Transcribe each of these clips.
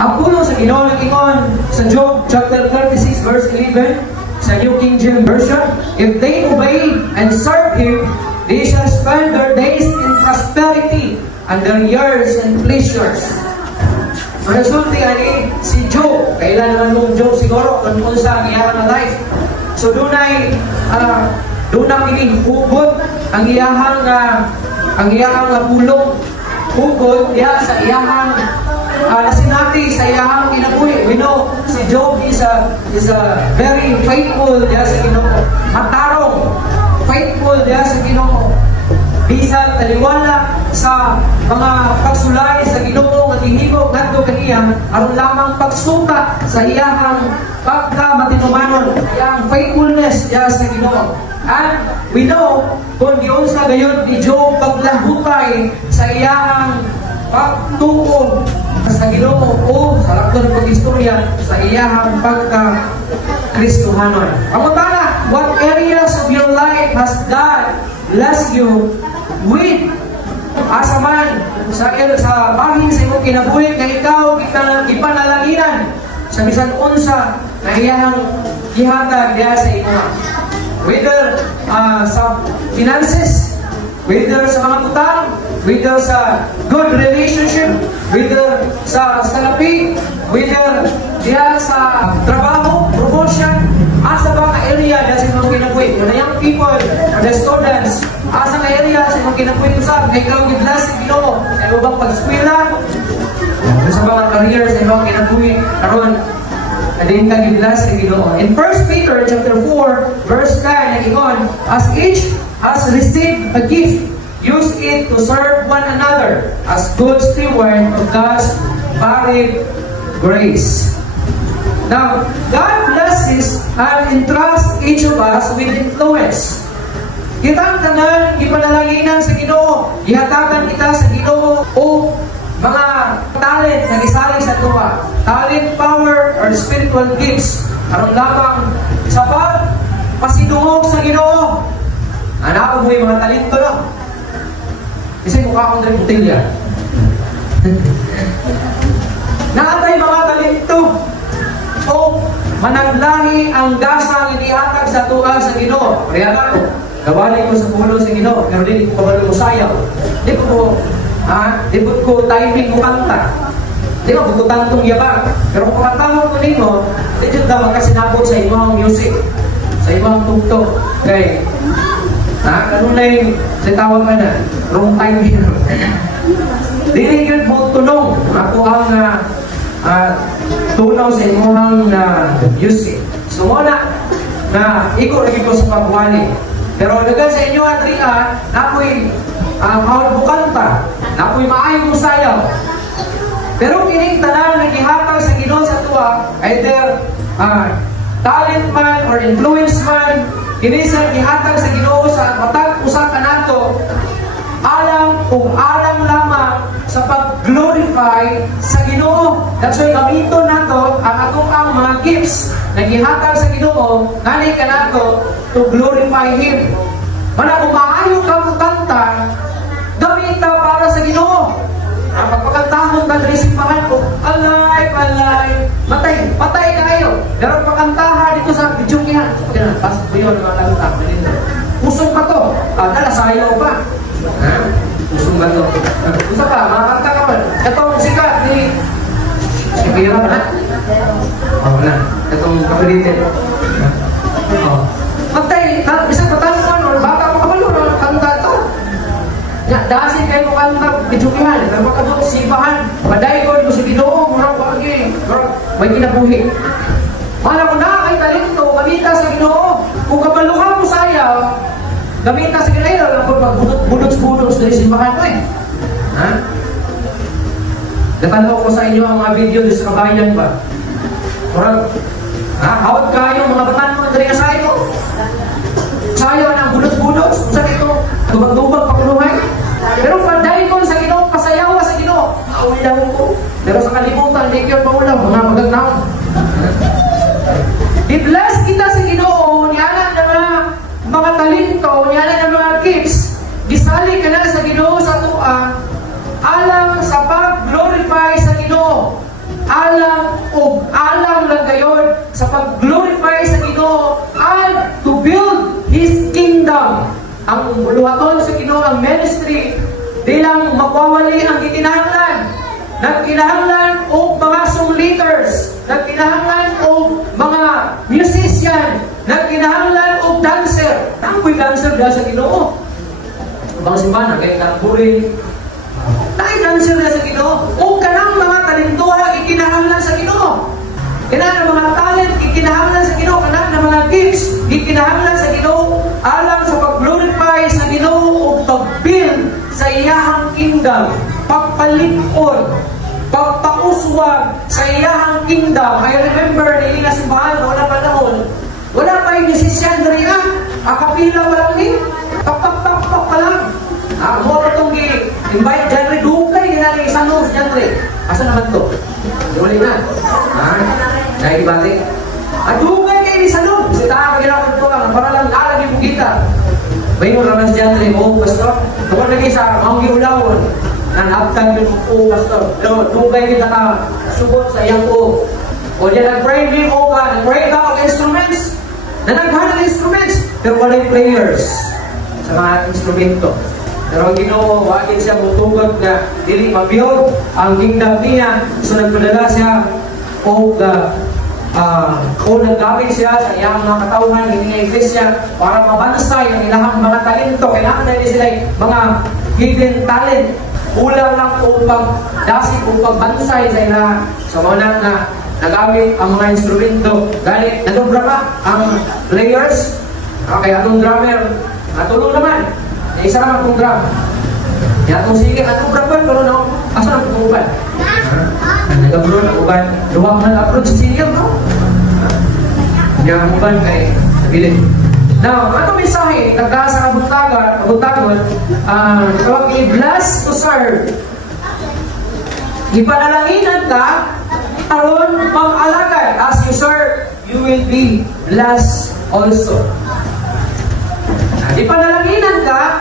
Ang pulong sa Ginoo nag-ingon sa Job chapter 36 verse 11 sa New King James Version, if they obey and serve Him, they shall spend their days in prosperity and their years in pleasures. So resulti ani si Job, kailan naman mong Job siguro kung sa iyang life. So dunay hugot ang iyahang pulong hugot diya sa iyahang nasinati sa iyahang kinabuhi. We know si Job is a very faithful diya sa Ginoo. Matarong faithful diya sa Ginoo. Bisan taliwala sa mga pagsulay sa Ginoo nga gihimo ngadto kaniya aron lamang pagsuta sa iyahang pagkamatinumanon, iyang faithfulness diya sa Ginoo. And we know kung giunsa gayon ni Job paglahutay sa iyang pagtuo sa Ginoo o sa lakton ng istorya sa iyahang pagka-Kristohanon. Pangutana, what areas of your life has God blessed you with? Asa man sa bahin sa imong kinabuhi nga ikaw ipanalanginan sa bisan unsa na iyahang gihatag diha sa imo. Whether sa finances, whether sa mga utang, whether sa good relationship, whether sa salapi, whether diya sa trabaho, promotion, asa ba ka area na sa imong kinabuhi? The young people, the students, asa ka area sa imong kinabuhi sa kay ikaw gi-bless sa Ginoo sa imong bang pag-eskwela, sa mga career sa imong kinabuhi karon adin ka gi-bless sa Ginoo. In 1 Peter chapter 4 verse 10 nag-ingon, as each has received a gift, use it to serve one another as good steward of God's varied grace. Now, God blesses and entrusts each of us with influence. Kitang tanan, ipanalanginan sa Ginoo, ihatagan kita sa Ginoo o mga talent na gisalig sa tuwa. Talent, power, or spiritual gifts. Aron lamang sa pagpasidungog sa Ginoo. Anak mo yung mga talento lang. Kasi mukha akong rin butilya. Naatay mga talento o managlahi ang gasang inihatag sa tuwa sa Ginoo. Kaya ko, gawalin ko sa pulo sa Ginoo, pero di ko kabalo ko sayaw. Di ko timing mo kanta. Di ko tantong yabang. Pero kung pakatawag ko nino, di dyan daw magkasinabot sa imong music, sa imong tugtog. Okay. Kanunay, sa tawag ka na, wrong time yun. Dili yun mo tunong. Ako ang tunaw sa imong music. So muna, na iko lagi ko sa pagwali. Pero dagan sa inyo atriya, napoy mahal bukanta, napoy maayong musayaw. Pero kining tanan nagihatag sa Ginoo sa tuwa, either talent man or influence man, kini sa gihatag sa Ginoo sa matag usa kanato, alam lamang sa pag-glorify sa Ginoo. That's why gamiton nato ang atong mga gifts na gihatag sa Ginoo ngani kanato to glorify Him. Mana kung maayo ka kanta, gamita para sa Ginoo. Pagpakantahon ka diri simbahan ko, alay, patay kayo. Pero pagkantahan dito sa bidyukihan, pas ko yun mga lagutak. Pusong pa to, dala sayo pa. Pusong ba to? Usa pa, makakanta ka man. Itong sikat ni Pira ba na? Oo na, itong kapilitin. Patay, isang patangan or bata pa kabalo na kanta to. Dasin kayo kanta bidyukihan, napakabot simbahan, paday ko sa Ginoo, murang pagi, may kinabuhi. Mana ko na kay talento, gamita sa Ginoo. Kung kabalo ka mo sayaw, gamita sa Ginoo, lang magbunot-bunot sa simbahan ko eh. Natanaw ko sa inyo ang mga video sa kabayan ba? Murang, hawat kayo mga batan mo dari sayo. Sayo ng bunot-bunot sa ito, tubag-tubag pakuluhay. Pero panday ko sa Ginoo, pasayawa sa Ginoo. Naulang ko. Pero sa kalimutan, hindi ko maulang, mga magagnaon. I-bless kita sa Ginoo, niyanan na mga talento, niyanan na mga gifts. Gisali ka na sa Ginoo sa tuwa, alang sa pag-glorify sa Ginoo. Alang o alam lang gayon sa pag-glorify sa Ginoo and to build His kingdom. Ang luhaton sa Ginoo ang ministry di lang mapawali ang gikinahanglan. Nagkinahanglan o mga songleaders, nagkinahanglan o mga musician, nagkinahanglan o dancer. Ako'y dancer dahil sa Ginoo. Bang simbahan, kaya nagburin. Dancer dahil sa Ginoo. O kanang mga talentuha, ikinahanglan sa Ginoo. Kanang mga talent, ikinahanglan sa Ginoo. Kanang mga gifts, ikinahanglan sa Ginoo. Alang sa pag-glorify sa Ginoo o pag-build sa iyahang kingdom. Pagpalikod, pagpauswag sa iyahang kingdom. I remember, nili na simbahan, wala panahon. Wala pa yung musician na rin, akapila pa lang ni, pak pa lang. Mo itong invite dyan rin, dukay, ginali isang nose dyan rin. Asa naman to? Wala na. Naibati. Dukay kayo isang nose. Kasi tayo ginawag ito lang, para lang alam yung gitar. May mo ramas dyan rin, pastor. Tukon lagi sa mga giulawon. Nanaptan yung po, pastor. Pero dukay kita ka subot sa iyang po. O dyan, nag-pray din o ka, nag-pray ka of instruments. Nanaghan ng instruments, pero walay players sa mga instrumento. Pero ang Ginoo, wagin siya mutugod na dili mabiyor ang kingdom niya. So nagpadala siya o naggamit siya sa iyang mga katauhan, hindi iglesia, para mabansay ang ilang mga talento. Kailangan na sila mga hidden talent. Ulang lang upang dasig upang bansay sa ilang sa mga na nagamit ang mga instrumento. Galit, nadobra pa ang players. Okay, atong drummer, natulong naman. Isa naman itong drum. Atong sige, atong drummer, pero no, asa na itong uban? Nag-abroad ang uban. Luwag na nag-abroad sa senior, no? Yung uban kay nabilin. Now, atong mensahe, nagdaan sa kabuntagon, tawag i-bless to serve. Ipanalaginan ka, aron pang-alagay. As you serve, you will be blessed also. Ipanalaginan ka,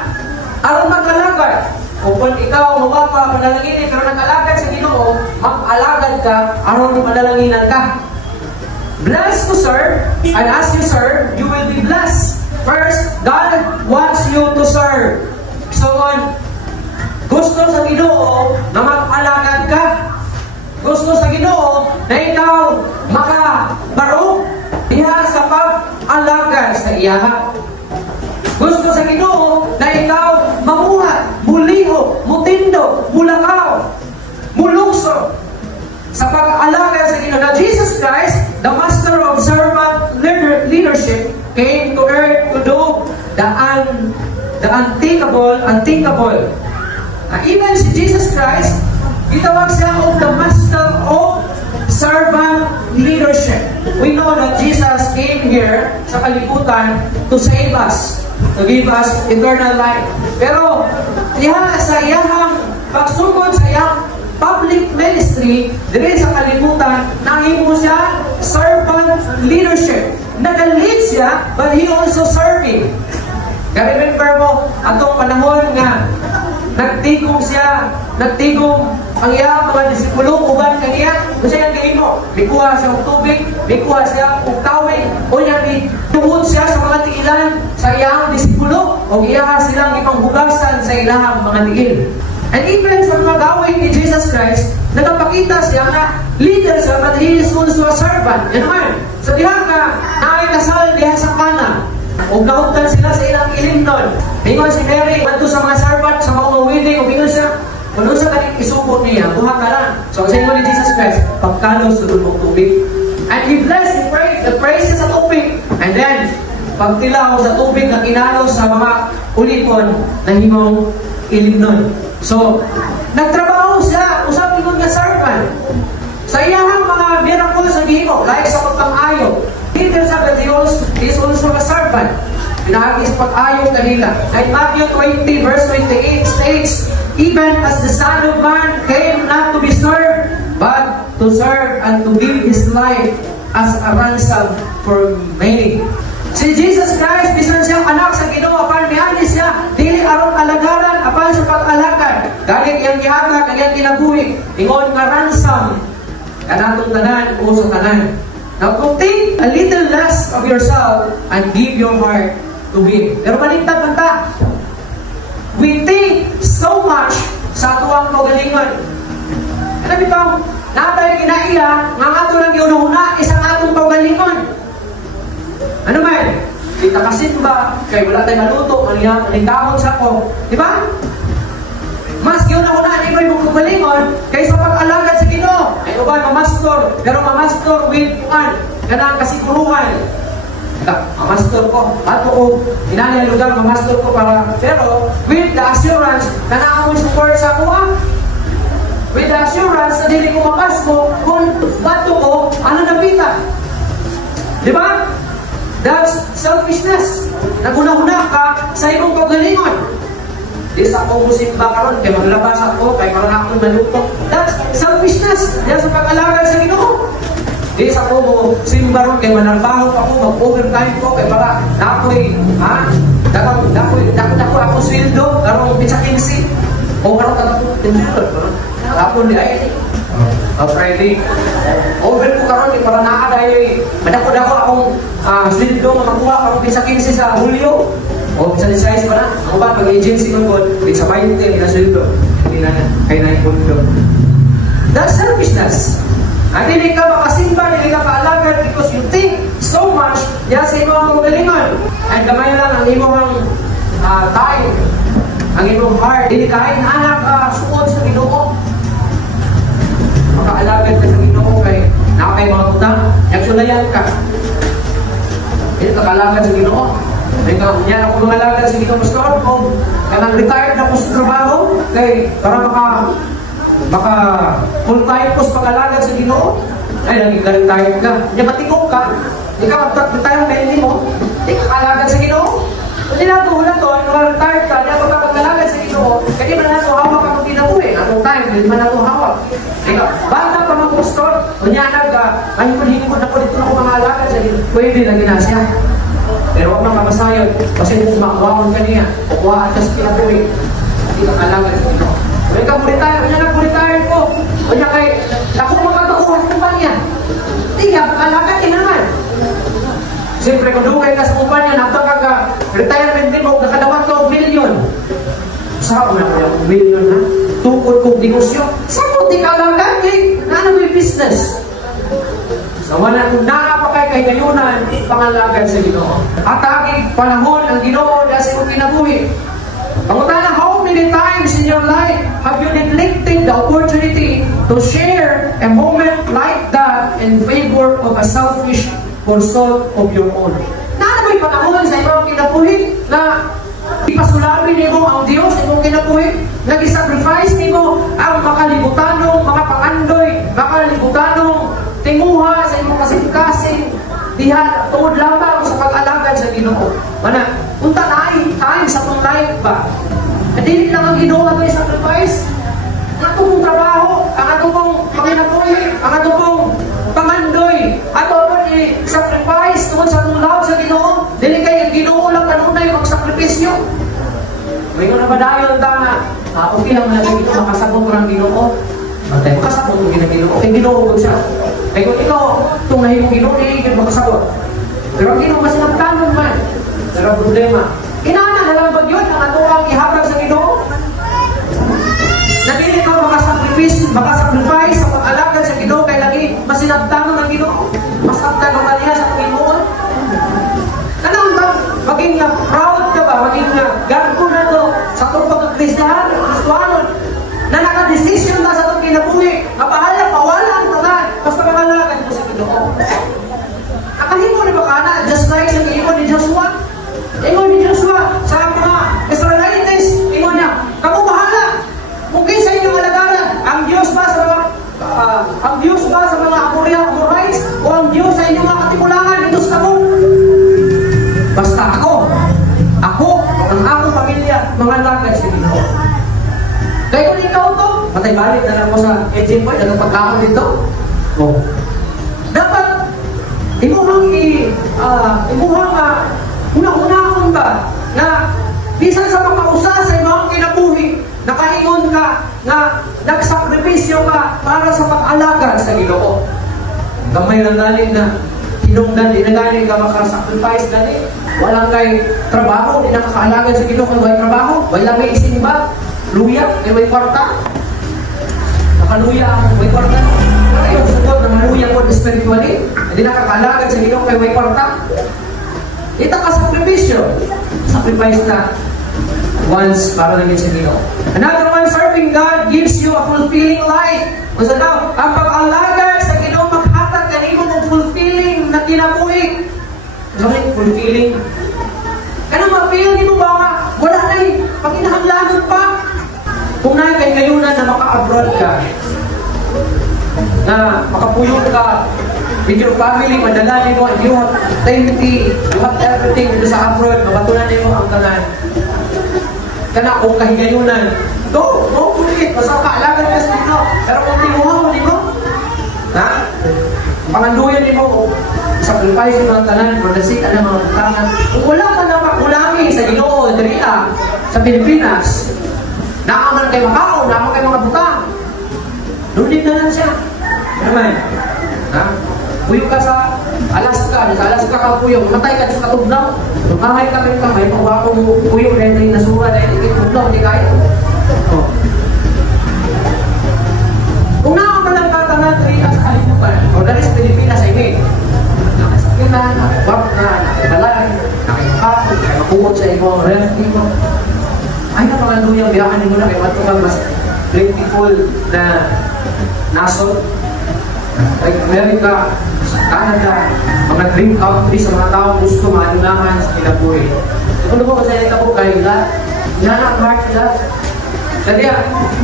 aron mag-alagay. Kung ikaw mawapa panalanginin, pero nag-alagad sa Ginoo, mag-alagad ka, aron panalaginan ka. Blessed to serve, and as you serve, you will be blessed. First, God wants you to serve. So, gusto sa Ginoo na mag-alagad ka. Gusto sa Ginoo na ikaw makabarog diha sa pag-alagad sa iyaha. Gusto sa Ginoo na ikaw mamuhat, muliho, mutindo, mulakaw, mulukso sa pag-alagad sa Ginoo. Now, Jesus Christ, the master of servant leadership, came to earth to do the unthinkable. Even si Jesus Christ, gitawag siya of the master of servant leadership. We know that Jesus came here sa kalibutan to save us, to give us eternal life. Pero sa iyahang pagsugod sa iyang public ministry, dire sa kalibutan, nahimo siya servant leadership. Nag-lead siya, but he also serving. Remember mo, atong panahon nga nagtigong ang iyang mga disipulo, uban kaniya, kung siya yung gawin mo, bikuha siya ng tubig, bikuha siya ng tawid, o niya tumuod siya sa mga tiilan sa iyang disipulo, o iyaha silang ipanghugasan sa ilang mga tiil. And even sa mga gawin ni Jesus Christ, nagpakita siya na leader siya, but he is also a servant. Yan naman. So diha ka, naay kasal diha sa Kana. O nautan sila sa ilang ilimnon. Ingon si Mary, manto sa mga servant, sa mga wedding, o ingon siya, kung sa kaning isubot niya, buha ka lang. So sa ingon ni Jesus Christ, pagkalo sa lulong tubig. And he blessed, he prayed, the praises sa tubig. And then, pagtilaw sa tubig na kinalo sa mga ulipon na himong ilimnon. So, nagtrabaho siya, usap ingon nga servant. Sa iyahang mga miracles sa gihimo, like sa pagpang-ayo, leader sa that he is also a servant. Pinahagis pag-ayo kanila. And Matthew 20 verse 28 states, even as the Son of Man came not to be served, but to serve and to give His life as a ransom for many. Si Jesus Christ, bisan siyang anak sa Ginoo, apan miani siya, dili aron alagaran, apan sa pag-alagad. Galit iyang gihatag, iyang kinabuhi, ingon nga ransom. Kana atong tanan o sa tanan. Now, to think a little less of yourself and give your heart to Him. Pero baliktad man ta. We think so much sa atuang kaugalingon. Ano bitaw? Natay kinaiya, nga ato lang giunahuna, isang atong kaugalingon. Ano man? Kita kasimba, kay wala tayo maluto, maligahon sa ko. Di ba? Mas giunahuna, di ba yung kaugalingon, kaysa pag-alagad sa Ginoo. Ay, uban, mamastor. Pero mamastor with one. Ganang kasiguruhan. Mamastor ko. Ato ko, inanay lugar, mamastor ko para, pero with the assurance na naamon support sa kuha. With the assurance na dili ko mapasko kung bato ko, ano napita. Di ba? That's selfishness. Naguna-una ka sa imong kaugalingon. Di sa akong musimba karon kay maglabas ako, kay karon ako maluto. That's selfishness. Yan sa pag-alagad sa Ginoo. Di sa akong musimba ron kay manarbaho ako, mag-overtime ko, kay para nakoy, dako ako sweldo, karon pizza 15. O karon tatapos tapon di ay Friday. Over ko karon di para naa dai madako-dako akong sweldo makuha karon pizza 15 sa Hulyo. O pizza 16 pa na. Ako ba pag agency ko pizza 20 na sweldo. Hindi na kay na pundo. That's selfishness. Hindi ka makasimba, hindi ka kaalagad because you think so much yan sa imong kaugalingon. Ay gamay lang ang imong time. Ang imong heart, hindi kahit anak suod sa Ginoo. Makaalagad ka sa Ginoo kay nakakay mga utang, nagsulayan ka. Hindi ka kaalagad sa Ginoo. Yan ako mga alagad sa Ginoo, Pastor. Kung retired na ko sa trabaho, kay para maka full time ko sa pag-alagad sa Ginoo. Ay, naging ka-retired ka. Hindi matikok ka. Hindi ka mag-retirement mo. Hindi ka kaalagad sa Ginoo. Hindi na ito, wala ito, retired ka, hindi ako kapag-alagad sa Ginoo, hindi man na ito hawak ang tinabuhi. Atong time, hindi man na ito hawak. Bata pa mga pastor, kunyanag ka, ay ko na po dito na ako mga alagad sa Ginoo. Pwede na ginasya. Pero huwag nang mamasayon, kasi kung makuhaan ka niya, kukuhaan ka sa tinabuhi, hindi ka alagad sa Ginoo. Kung ikaw retire, kanya nag-retire ko, kanya kay, ako magkakakuhan ko ba niya? Hindi ka, alagad din naman. Siyempre, kung dugay ka sa kumpanya, retirement din mo, nakadawat ka og milyon. Saan mo na kung milyon na? Tukod kong negosyo. Saan mo di ka alagad? Ano mo yung business? So, wala kung nakapakay kay gayunan, pangalagad sa Ginoo. At aging panahon ang Ginoo na sa iyong kinabuhi. Pangutana, how many times in your life have you neglected the opportunity to share a moment like that in favor of a selfish pursuit of your own? Na ano may panahon sa iyong kinabuhi na ipasulabi nimo ang Dios sa iyong kinabuhi? Nag-sacrifice nimo ang makalibutanong mga pangandoy, makalibutanong tinguha sa iyong kasing-kasing diha tuod lamang sa pag-alagad sa Ginoo. Mana, punta na time sa itong life ba? Hindi lang ang Ginoo ang may sacrifice. Ang atong trabaho, ang atong panginabuhi, ang atong pangandoy, ato po i-sacrifice tungkol sa atong love sa Ginoo. Dili kay ang Ginoo lang kanunay magsakripisyo. May ko na ba dayon ta okay lang na sa Ginoo makasabot ko ng Ginoo. Matay makasabot ko ng Ginoo. Kay Ginoo ko siya. Kay kung ikaw itong nahimong Ginoo di makasabot. Pero ang Ginoo mas nagtanong man. Pero problema. Kinana na lang ba yun ang atong ihabag sa Ginoo? Nabili ko makasacrifice sa pag-alagad sa Ginoo kay lagi masinabtanong ng Ginoo. Masabtan ka ba niya sa Panginoon? Anong ba? Maging proud ka ba? Maging gargo na to sa itong pagkakristuano na nakadesisyon na sa itong kinabuhi. Mapahala, pawala ang tanan. Basta pangalagad mo sa Ginoo. Nakahimo ni Bakana, just like sa ingon ni Joshua. Ingon ni Joshua sa mga Israelites, ingon niya, kamu bahala. Mungkin sa inyong alagaran, ang Diyos ba sa mga Amorites o ang Diyos sa inyong mga katipulangan dito sa tabong? Basta ako, ang akong pamilya, mga lagad sa Ginoo. Kaya kung ikaw to, patay balik na lang mo sa agent boy, dagang pagkakon dito. Oh. Dapat, imuhang una-unahon ka na bisan sa makausa sa ibang kinabuhi, nakaingon ka na nagsakripisyo ka para sa pag-alagad sa Ginoo. Gamay lang galing na hinungdan, di na galing ka makasacrifice galing. Walang kay trabaho, di nakakaalagan sa Ginoo kung may trabaho. Wala may isinba, luya, may kwarta. Nakaluya ako, may kwarta. Kaya yung sagot na maluya ko spiritually, hindi nakakaalagan sa Ginoo kay may kwarta. Ito ka sakripisyo. Sacrifice na once para lang sa Ginoo. Another one, serving God gives you a fulfilling life. Kasi now, ang pag-alaga sa Ginoo maghatag kanimo ng fulfilling na kinabuhi. Bakit fulfilling? Kaya ma-feel nimo ba nga? Wala na eh. Pag-inahanglanan pa. Kung na kay ngayunan na maka-abroad ka, na makapulong ka with your family, madala nimo, you have dignity, you have everything dito sa abroad, mabatunan nimo ang tanan. Kana kung kahigayunan, go for it. Basta kaalagan ka sa Ginoo. Pero kung tinuha mo nimo, ha? Panganduyan nimo, sacrifice mo ang tanan for the sake ng mga butangan. Kung wala ka na makulami sa Ginoo, diri sa Pilipinas, naaman kay Macau, naaman kay mga butang. Lunit na lang siya. Naman. Ha? Puyo ka sa Alaska, sa Alaska ka puyo, matay ka sa katugnaw. Lumahay ka kayo kamay, pawa ko puyo, dahil na nasura, dahil ikit tugnaw, hindi kaya. Oh. Kung nakakalang tatangan, riyan sa kalimutan, o dahil sa Pilipinas, ay may nakasakinan, nakibak na, nakibalay, nakikapon, nakikukot sa ibang ref, ay na mga luyang biyakan nyo na, kaya matugang mas plentiful na nasod. Like America, Canada, mga dream countries sa mga taong gusto maanunahan sa kinabuhi. Kung ko sa ito po kayo, yan ang heart nila. Kaya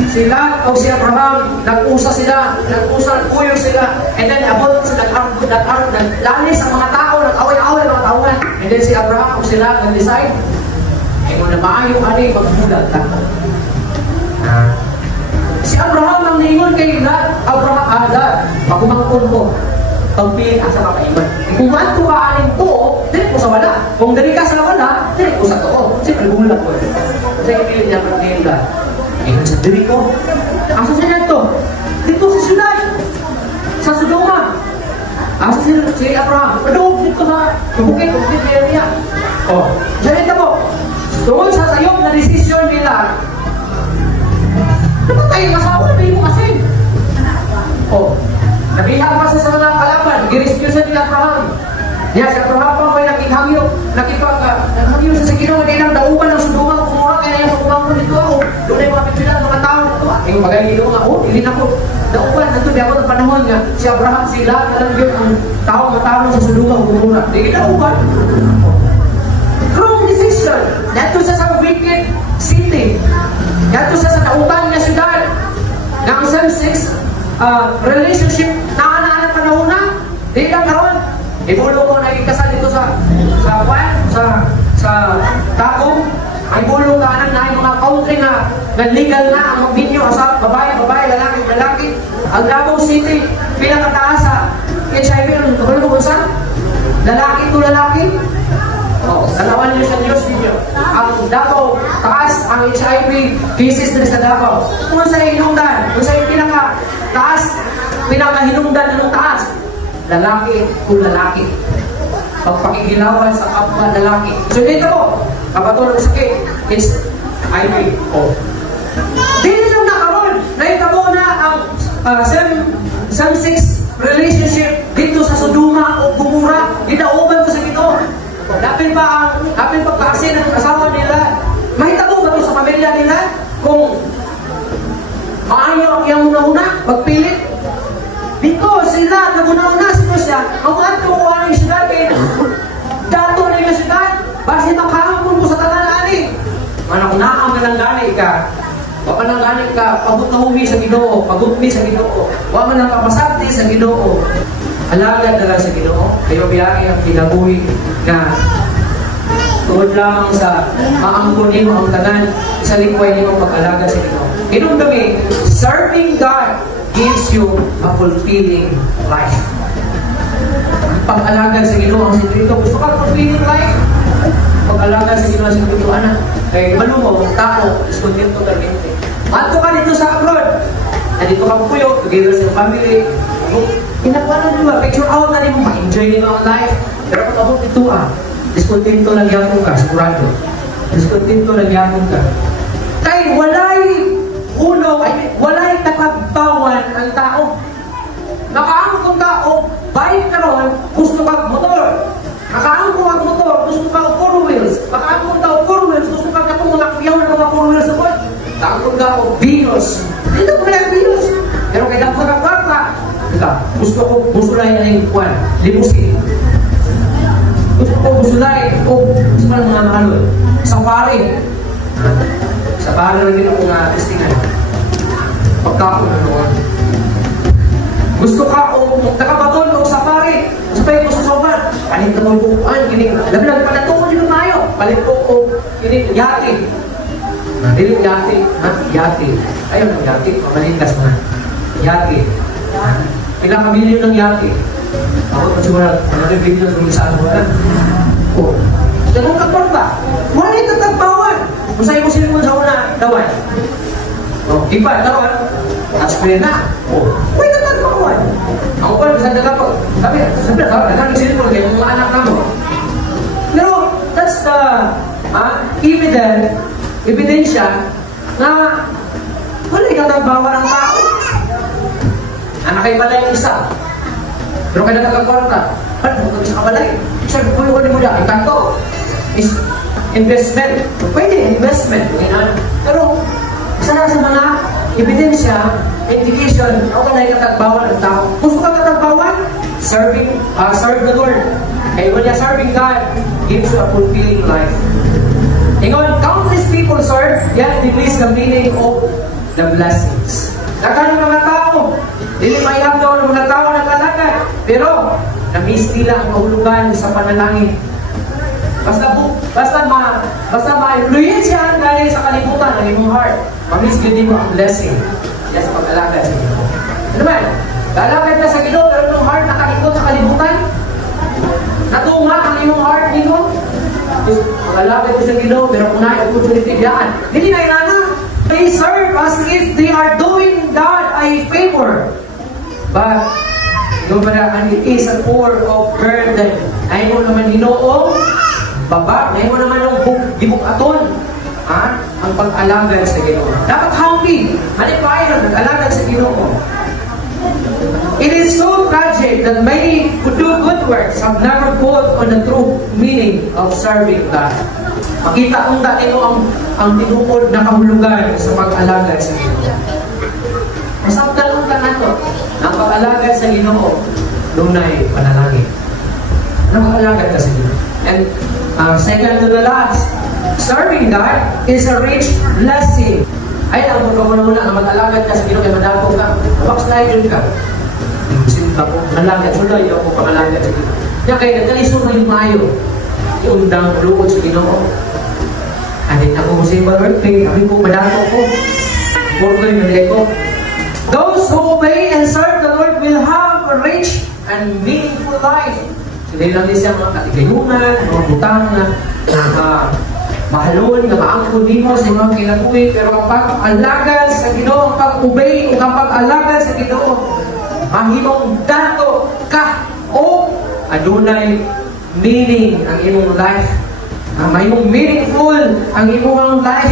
sila o si Abraham, nag-usa sila, nag-puyo sila, and then abot sa naglalis ang mga tao, nag-away-away mga taongan, and then si Abraham o sila nag-decide, ay mo na maayong ani, magbulag ka. Si Abraham ang niingon kay God, Abraham, God, pagkumangkon ko, pagpili asa makaiman. Kung mato ka aning to, dili ko sa wala. Kung dali ka sa wala, dili ko sa to. Siyempre, bumulag ko. Kasi ipili niya pag-ngayon God. Eh, sa dili ko. Asa siya to? Dito sa syudad. Sa Sodoma. Asa si Abraham. Padoob dito sa bukit area. Oh, siya mo. Doon sa sayop na desisyon nila, dapat tayo kasawa, may mo kasi. Oh, nabihag pa sa mga kalaban, girescuesan ni Abraham. Yan, si Abraham pa may naghangyo sa Ginoo, hindi lang dauban ng Sodoma, kumura kaya yung pagkumang ko dito ako. Doon ay mga pipilan, mga tao dito. Yung bagay dito nga, hindi na ko dauban. Nandun, di ako ng panahon nga, si Abraham, sila, alam yun, ang tao matalo sa Sodoma, kumura. Hindi dauban. Wrong decision. Nato sa wicked city. Nato sa nautan na syudad. Na ang same-sex relationship na panahon na. Di lang karon. Ibulo ko na ikasal dito sa Tagum. Ay bulo ka na mga country na legal na ang magbinyo asap, babae, lalaki. Ang Davao City, pinakataas sa HIV, ano ko sa? Lalaki to lalaki. Oh, dalawan niyo sa Diyos ninyo. Ang Davao, taas, ang HIV, cases na sa Davao. Kung sa hinungdan, kung sa pinaka-taas, pinaka-hinungdan ng taas, lalaki kung lalaki. Pagpakigilawan sa kapwa lalaki. So dito po, kapatulog sakit, is HIV. Oh. Dito lang nakaroon, naitabo na ang same-sex relationship dito sa Sodoma o Gomora, dinauban ko sa Ginoo. Dapin pa kasi ng asawa nila. Mahitabo ba ito sa pamilya nila? Kung maayo ang iyang una-una, magpilit. Because sila, naguna-una siya, ang ato ko ang isyudad, dato na yung isyudad, basi makahapon ko sa tatanani. Manakunaan ka ng gani ka. Wala nang gani ka, pagutahumi sa Ginoo, pagutmi sa Ginoo. Wala nang kapasakti sa Ginoo. Alagad na lang sa Ginoo, kayo biyahe ang kinabuhi na tuod lamang sa maangkunin mo ang tanan, sa likway niyo pag-alagad sa Ginoo. Inong kami, serving God gives you a fulfilling life. Pag-alagad sa Ginoo ang sikreto. Gusto ka fulfilling life? Pag-alagad sa Ginoo ang sikreto, anak. Kaya malumo, tao, discontento totalmente. Mato ka dito sa abroad. Nandito ka puyo, together sa family. Inakuha na diba? Picture out na rin mo, ma-enjoy nyo ang life. Pero kung abot ito diskontento lang yapon ka, sigurado. Diskontento lang yapon ka. Kaya walay nakagbawan ang tao. Nakaamon kong tao, bike ka ron, gusto kang motor. Nakaamon kong ang motor, gusto kang 4 wheels. Nakaamon kong tao, 4 wheels, gusto kang katong nakakyaw na mga 4 wheels ako. Takot ka ako, Venus. Dito ko na yung Venus. Pero kaya dako ka kwarta. Gusto lang na yung kwan, limousine. Gusto lang gusto lang mga mahalon. Safari. Safari lang din ako nga testingan. Pagkaon na noon. Gusto ka nakabaton o safari. Gusto pa yung gusto sa uman. Palit na mo bukuan. Labi-labi pa na ito ko dito tayo. Palit ko yate. Dili yate. Yate. Ayaw ng yate. Pamalintas na. Yate. Ilang kamilyon ng yate. Ako na siguro, another video ng isa ano ba? O, ganun ka ba? Wala yung tatagbawan. Masaya mo sila mo sa una, dawan. O, iba, dawan. At-spray na. O, may tatagbawan. Ako pa, sa daga po. Sabi na, nagkamig sila mo, kaya mga anak na mo. Pero, that's the ebidensya na wala yung tatagbawan ng tao. Anak kayo balay yung isa. Pero kaya nagkakwarta. Ba't mo kami sa kabalay? Sabi ko, wala mo dyan. Ikanto. Is investment. Pwede, investment. Pero, isa na sa mga ebidensya, indication, o wala yung katagbawan ng tao. Gusto ka katagbawan? Serve the Lord. Kaya when you're serving God, gives you a fulfilling life. Ingon, countless people serve, yet they miss the meaning of the blessings. Nakano mga tao, dili mayam daw ng mga tao naglalakad, pero na-miss nila ang kahulugan sa panalangin. Basta ma-influensya galing sa kalibutan ng imong heart, ma-miss yun mo ang blessing. Yes, pag-alakad sa Ginoo. Ano man? Lalakad ka sa Ginoo, pero yung heart nakalikot sa kalibutan? Natunga ang imong heart nino? Pag-alakad ka sa Ginoo, pero kung na-opportunity diyan, hindi na ilana. They serve as if they are doing God a favor. But, and it is a pour of burden. Ay mo naman Ginoo, baba, ay mo naman yung gibukaton. Ang pag-alagad sa Ginoo. Dapat humble. Malipayan, nag-alagad sa Ginoo. It is so tragic that many who do good works have never put on the true meaning of serving God. Makita kong dati mo ang tinukod na kahulugan sa pag-alagad sa Ginoo. Masabdan kong tanato, ang pag-alagad sa Ginoo, lunay panalangin. Ano pag-alagad ka sa Ginoo? And second to the last, serving God is a rich blessing. Ay, ang muna ang mag-alagad ka sa Ginoo, ay madako ka, backslide yun ka. Sinta po, alagad, sulay ako pag-alagad sa Ginoo. Kaya kayo, nagkalisod na limayo, iundang luod sa Ginoo. Anin ako sa birthday, kami po madako ko. Puro yung nalagay ko. Those who obey and serve the Lord will have a rich and meaningful life. Hindi lang din siya mga katigayunan, mga butang na mahalon, na maangkod mo sa mga kinabuhi. Pero ang pag-alagad sa Ginoo, ang pag-obey, ang pag-alagad sa Ginoo, mahimong dato ka o adunay meaning ang imong life. Mayroong meaningful ang imong life.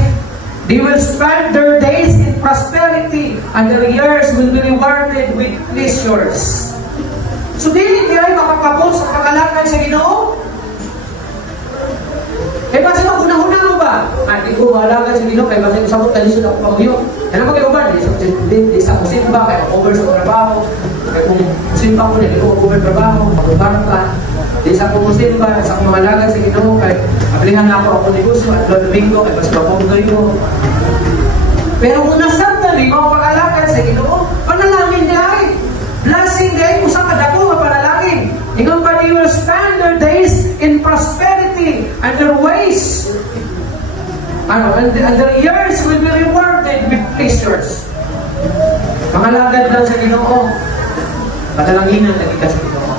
They will spend their days in prosperity and their years will be rewarded with pleasures. So, dili nila makakapos sa pag-alagad sa Ginoo? Eh, basta maguna-una mo ba? Hindi ko alagad sa Ginoo, kaya basta sabot talisod ako pamuyo. Ano ba kayo ba? Di sa kusimba, kaya over sa trabaho. Kaya kung kusimba ko, hindi ko over trabaho, mag-ubarang ka. Di sa kung kusimba, sa kung malagad sa Ginoo, kaya aplihan na ako negosyo, at domingo, kaya basta pamutoy ko. Pero kung nasabta rin, mga pag-alagad sa Ginoo, panalangin niya ay blessing din, usang kadako, panalangin. Ikaw pa, they will spend their days in prosperity and their ways. And their years will be rewarded with pleasures. Pangalagad lang sa Ginoo. Padalanginan na kita sa Ginoo.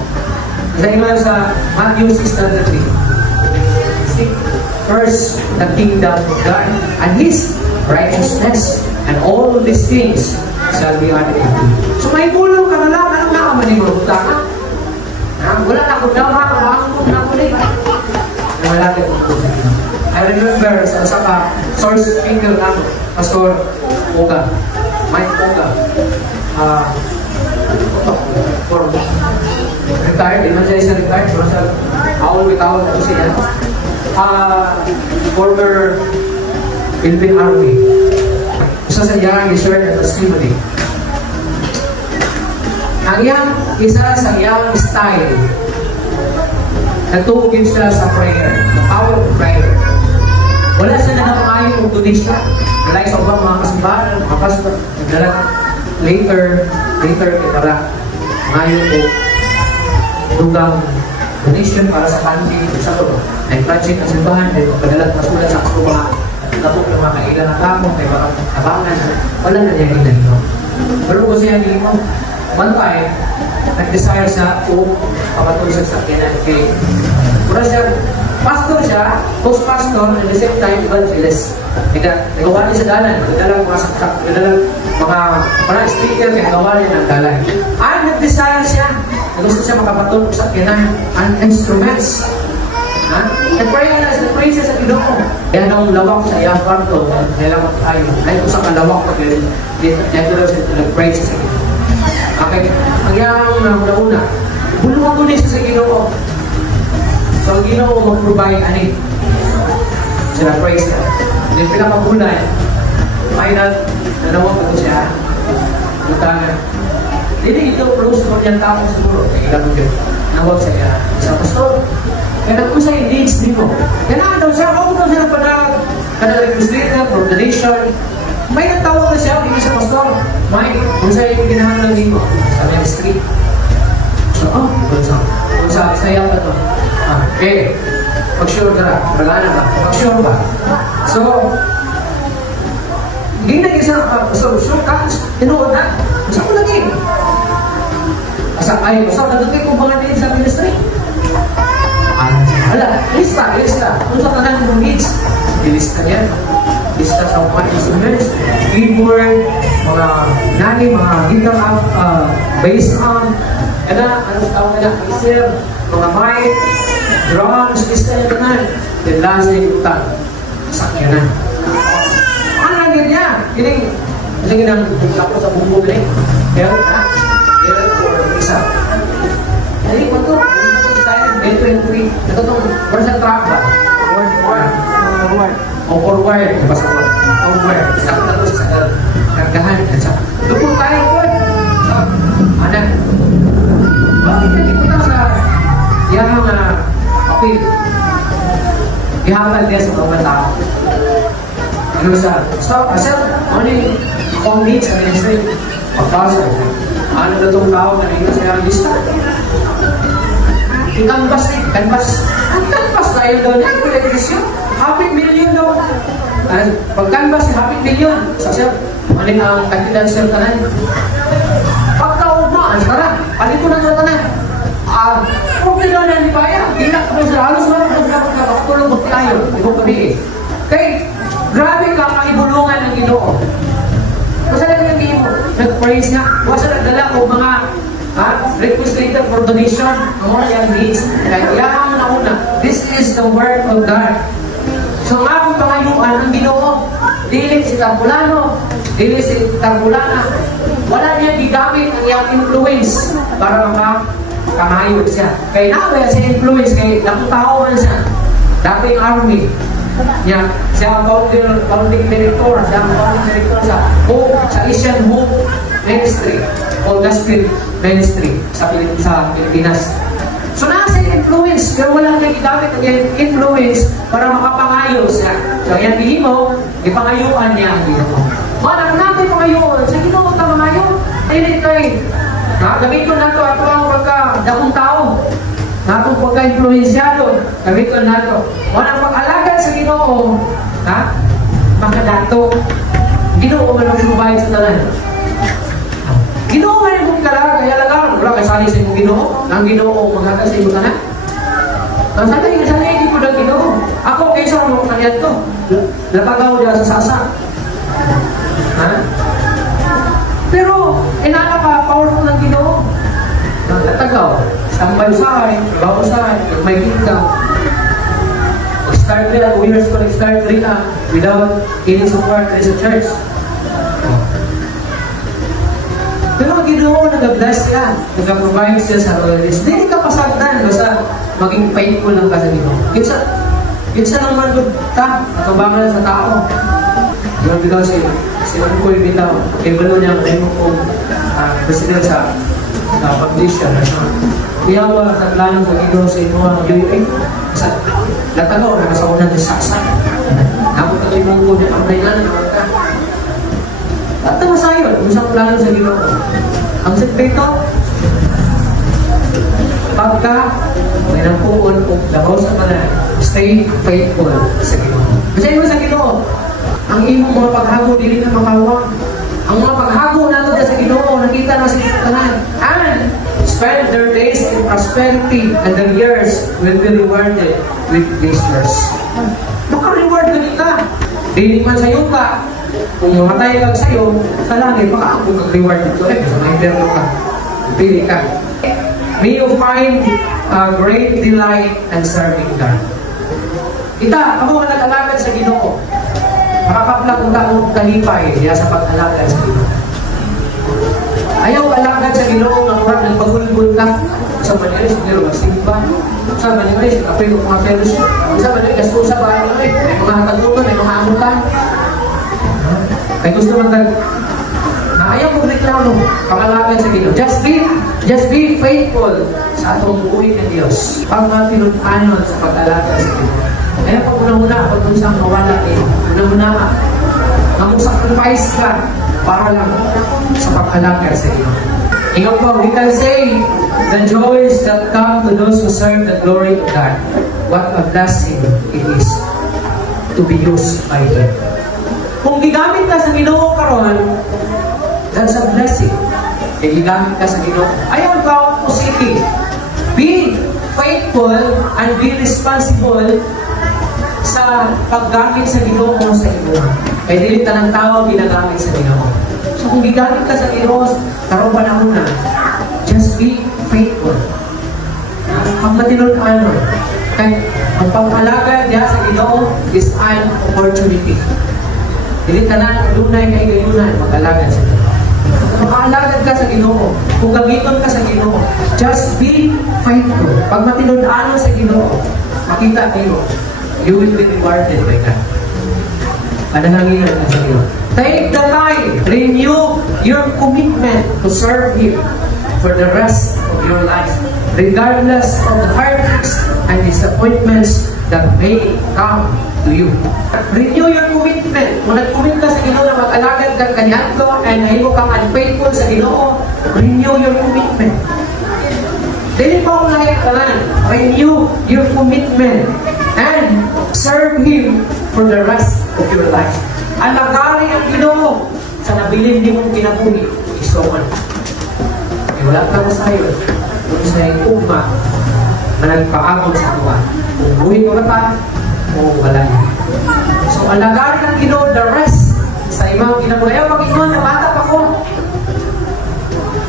Sa inyo sa Matthew 6:3. Seek first the kingdom of God and His righteousness, and all of these things shall be added unto you. So may bulong ka na lang, anong man ni mga buta ka. Wala na akong daw ha, makakakot na ako rin. Wala din ako. I remember sa source speaker na Pastor Oga, Mike Oga. Retired, evangelist na retired. Awal-bitawal na siya. Former Philippine Army. Isa sa iyang i-share na testimony. Ang iyang isa sa iyang style, natugin siya sa prayer, the power of prayer. Wala siya na nakakayong donation. Wala sa ubang mga kasimbahan, mga pastor, nagdala later, para ngayon po, dugang donation para sa country, sa ito, ay project ng simbahan, ay pagdalat masulat sa ako mga natong ng mga kailan na kapong, ay mga abangan, wala na niya ilan ito. Pero kung siya hindi mo, one time, nag-desire siya o kapatuloy sa sakyanan kay mura siya, pastor siya, post-pastor, at the same time, evangelist. Nagawa niya sa dalan, nagdalang mga speaker, nagawa niya ng dalan. Ay, nag-desire siya, gusto siya makapatuloy sa sakyanan, ang instruments. Nag-pray siya sa Ginoo. Kaya nung lawak sa iyang kwarto, nilawak tayo. Ay, kung sa kalawak, nag-pray siya sa Ginoo. Okay, ang iyang nauna, bulungan ko din siya sa Ginoo. So, ang Ginoo mag-provide ani. Sila praise ka. Yung pinakabulan, final, nalawag ko siya. Butangan. Hindi ito, close ko niyang tao siguro. Kaya ilang yun. Nawag sa iya. Sa pastor. Kaya nagpo sa needs din mo. Kaya daw siya, ako daw siya nagpa-registrator for the nation. May nagtawag na siya, hindi sa pastor. May, kung sa'yo yung ginahandang din mo. Sabi ang script. So, kung sa saya ka to. Okay. Mag-sure ka na. Magana ka. Mag-sure ba? So, hindi na isang sure ka. Tinuod na. Masa ko lagi. Masa ka doon kung mga din sa ministry. Lista. Kung sa kanan ng needs, ilista niya. Lista sa mga instruments, keyboard, mga nani, mga guitar bass amp, ano tawag na, easel, mga mic, drums, lista niya kanan. Then last na yung utang, sakyanan. Ano lang niya? Kasi ginang ako sa bumbo rin. Pero, or isa. Jadi, betul. Entry. Ito itong version track ba? Forward. Diba sa word? Forward. Sakot na ito sa kargahan. Lupot tayo po. Anak. Bakit hindi ko na sa iyang apil? Ihamal niya sa mga tao. Ano sa? So, asal, ano yung needs sa ministry? Pagpasok. Ano na itong tao na rin sa iyang lista? Yung canvas. Ang canvas na yun doon. Ang elektrisyon. $500,000 daw. Pag canvas, $500,000. Sasya, maling ang kandidan siya tanan. Pagkaod mo, ang sarap. Palito na siya tanan. Problema na hindi kaya. Inak mo siya. Halos mo na dapat kapatulong mo tayo. Hindi ko kabihin. Kaya, grabe ka kaibulungan ng Ginoo. Kasi naging mo, nag-praise nga. Wasa nagdala ko mga request later for donation, more young needs. Kaya yan na una. This is the work of God. So nga kung pangayuan ang Ginoo, dili si Tambulano, dili si Tambulana, wala niya gigamit ang iyang influence para makakangayod siya. Kaya nakuya siya influence, kaya nakutawanan siya. Dating army. Siya ang founding director, sa Asian Hope Ministry o Gospel Ministry sa Pilipinas. So nasa influence, pero wala nang igamit ang influence para makapangayo siya. So yan mo, ipangayuan niya ang Ginoo. Manang natin pangayuan, sa Ginoo ta mangayo. Ayun kay gamiton nato ato ang pagka-dakong tao. Natong pagka-influensyado, gamiton nato. Manang pag-alagad sa Ginoo, makadato. Ginoo man ang provide sa tanan. Ginoo man yung kalaga, kaya lagang. Wala kayo sali sa imong Ginoo. Ang Ginoo maghaga sa imong tanan. Ang sali, hindi ko ng Ginoo. Ako, kayo sa mga kanyan to. Lapagaw diya sa sasa. Pero, inana ka, powerful ng Ginoo. Tagaw, tambay usahay, trabaho usahay, may kita. Start rin, 2 years ko nag-start rin without any support sa church. Pero ang Ginoo, nag-bless ka, nag-provide siya sa mga list. Hindi ka pasagdan, basta maging faithful lang ka sa Ginoo. Yun naman good ka, nakabangan sa tao. Yung bitaw si Uncle bitaw, ibalo niya ang rin mo president sa publisher. Kaya ba sa plano sa Ginoo sa inyo ang UAP? Sa natagaw na nasa unang disaksa. Ako ka kayo mong kudya ang dahilan naman ka. At naman sa'yo, kung saan plano sa Ginoo. Ang sikreto, pagka may napuon o labaw sa mga stay faithful sa Ginoo. Kasi mo sa Ginoo, ang imong mga paghago dili na makawang. Ang mga paghago nato sa Ginoo nakita na sa tanan. And spend their days in prosperity and their years will be rewarded with pleasures. Maka-reward ka. Dili man sa iyo ka. Kung mamatay ka sa iyo, sa langit, baka ako mag-reward dito. Sa may perno ka. Pili ka. May you find great delight and serving God. Kita, ako nga nag-alagad sa Ginoo. Makakaplang kung taong kalipay diya sa pag-alagad sa Ginoo. Ayaw alagad sa Ginoo nga kurang nagpagulgul ka. Sa Manila, siguro magsimba. Sa Manila, kapay ng mga fellowship. Sa Manila, sa bahay may mga hatagutan, may mga amutan. Kaya gusto man ayaw mo reklamo, pangalagad sa Ginoo. Just be faithful sa atong buhay ng Diyos. Pag matinupanon sa pag-alagad sa Ginoo. Kaya pag una-una, pag unsang mawala una-una ang sacrifice ka para lang sa pag-alagad sa Ginoo. Ikaw po, we can say, the joys that come to those who serve the glory of God. What a blessing it is to be used by Him. Kung gigamit ka sa Ginoo karon, that's a blessing. Kung gigamit ka sa Ginoo, ayaw ka positive. Be faithful and be responsible sa paggamit sa Ginoo sa Ginoo. Kaya dili tanang tao ginagamit sa Ginoo. So kung gigamit ka sa Ginoo, karon panahon na, just be faithful. Ang matinud-ano, kaya ang pag-alagad niya sa Ginoo is an opportunity. Dili tanan dunay kay gayunan mag-alagad sa Ginoo. Mag-alagad ka sa Ginoo, kung gamiton ka sa Ginoo, just be faithful. Pag matinud-ano sa Ginoo, makita niyo, you will be rewarded by God. Panahanginan ka sa Ginoo. Take the time, renew your commitment to serve Him for the rest of your life, regardless of the heartaches and disappointments that may come to you. Renew your commitment. Kung nag-commit ka sa Ginoo na mag-alagad ka kanyanto and nahimo kang unfaithful sa Ginoo, renew your commitment. Dili pa akong nakikatalan. Renew your commitment and serve Him for the rest of your life. Alagari ang Ginoo sa nabilin di mong kinabuhi. Isoman. Wala ka masayon. Kung sa ugma na nagpaabot sa tuwa. Kung buhay mo ba ta, o wala niya. So, alagari ang Ginoo the rest sa imang kinabuhi. Ayaw mag-ingon, bata pa ko.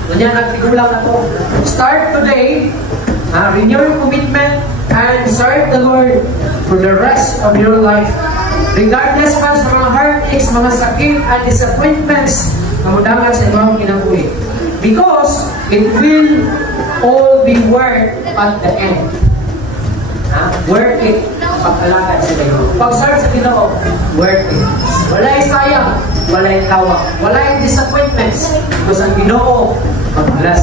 Ganyan, nagtigulang ako. Start today, renew your commitment, and serve the Lord for the rest of your life. Regardless man sa mga heartaches, mga sakit, and disappointments na mudangan sa imang kinabuhi. Because it will all be worth at the end. Worth it. Pag-alagad sa Ginoo. Pag-serve sa Ginoo, worth it. Wala'y sayang, wala'y tawag, wala'y disappointments. Because ang Ginoo, mag-bless